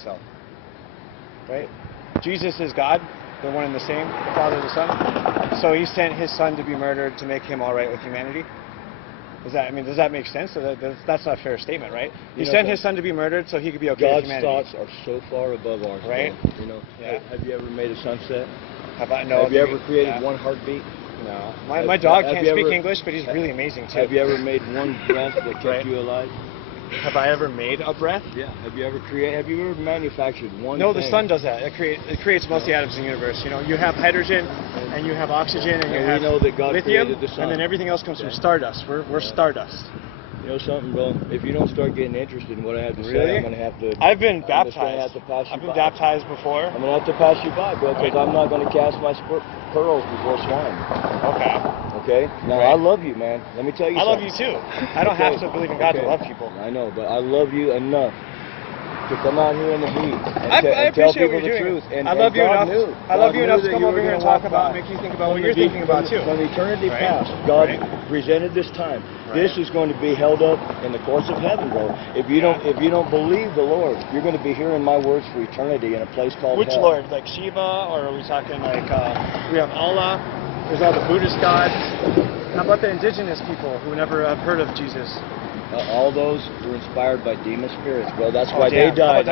himself. Right? Jesus is God. They're one and the same, the Father and the Son. So he sent his Son to be murdered to make him all right with humanity. Does that make sense? So that's not a fair statement, right? He sent his Son to be murdered so he could be okay with humanity. God's thoughts are so far above ours, right? Bro. You know, have you ever made a sunset? No. Have you ever created one heartbeat? No. My dog can't speak English, but he's really amazing too. Have you ever made one breath that kept you alive? Have I ever made a breath? Yeah. Have you ever manufactured one No, thing? the sun does that. It creates most of the atoms in the universe. You know, you have hydrogen, and you have oxygen, and you have we know that God lithium, created the sun. and then everything else comes from stardust. We're stardust. You know something, bro? If you don't start getting interested in what I have to say, I'm going to have to... I've been baptized. I've been baptized before. I'm going to have to pass you by, bro, because I'm not going to cast my pearls before swine. Okay? Now, I love you, man. Let me tell you something. I love you, too. I don't have to believe in God to love people. I know, but I love you enough to come out here in the heat and tell people the truth. And I love you enough. I love you enough to come over here and talk about, make you think about what you're thinking about too. From eternity past, God presented this time. This is going to be held up in the courts of heaven, bro. If you don't believe the Lord, you're going to be hearing my words for eternity in a place called hell. Which Lord? Like Shiva, or are we talking like we have Allah? There's all the Buddhist gods. How about the indigenous people who never have heard of Jesus? All those were inspired by demon spirits, bro. That's why they died.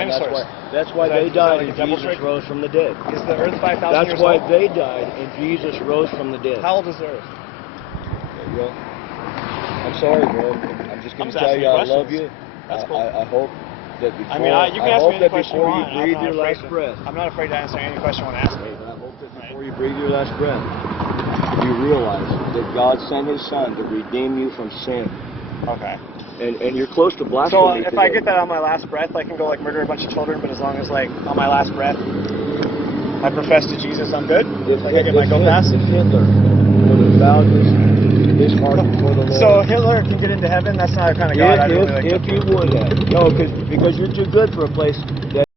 That's why they died and Jesus rose from the dead. Is the earth 5,000 years old? That's why they died and Jesus rose from the dead. How old is the earth? Okay, bro. I'm sorry, bro. I'm just going to tell you I love you. That's cool. I hope that before, you can ask me any question you want. You breathe your last breath. I'm not afraid to answer any question you want to ask me. I hope that before you breathe your last breath, you realize that God sent his Son to redeem you from sin. Okay. And you're close to blasphemy. So if I get that on my last breath, I can go like murder a bunch of children, but as long as like on my last breath, I profess to Jesus, I'm good? I get my go pass? If Hitler would have vowed his heart before the Lord. So Hitler can get into heaven? That's not the kind of God I'd really like to. If you would have. No, because you're too good for a place that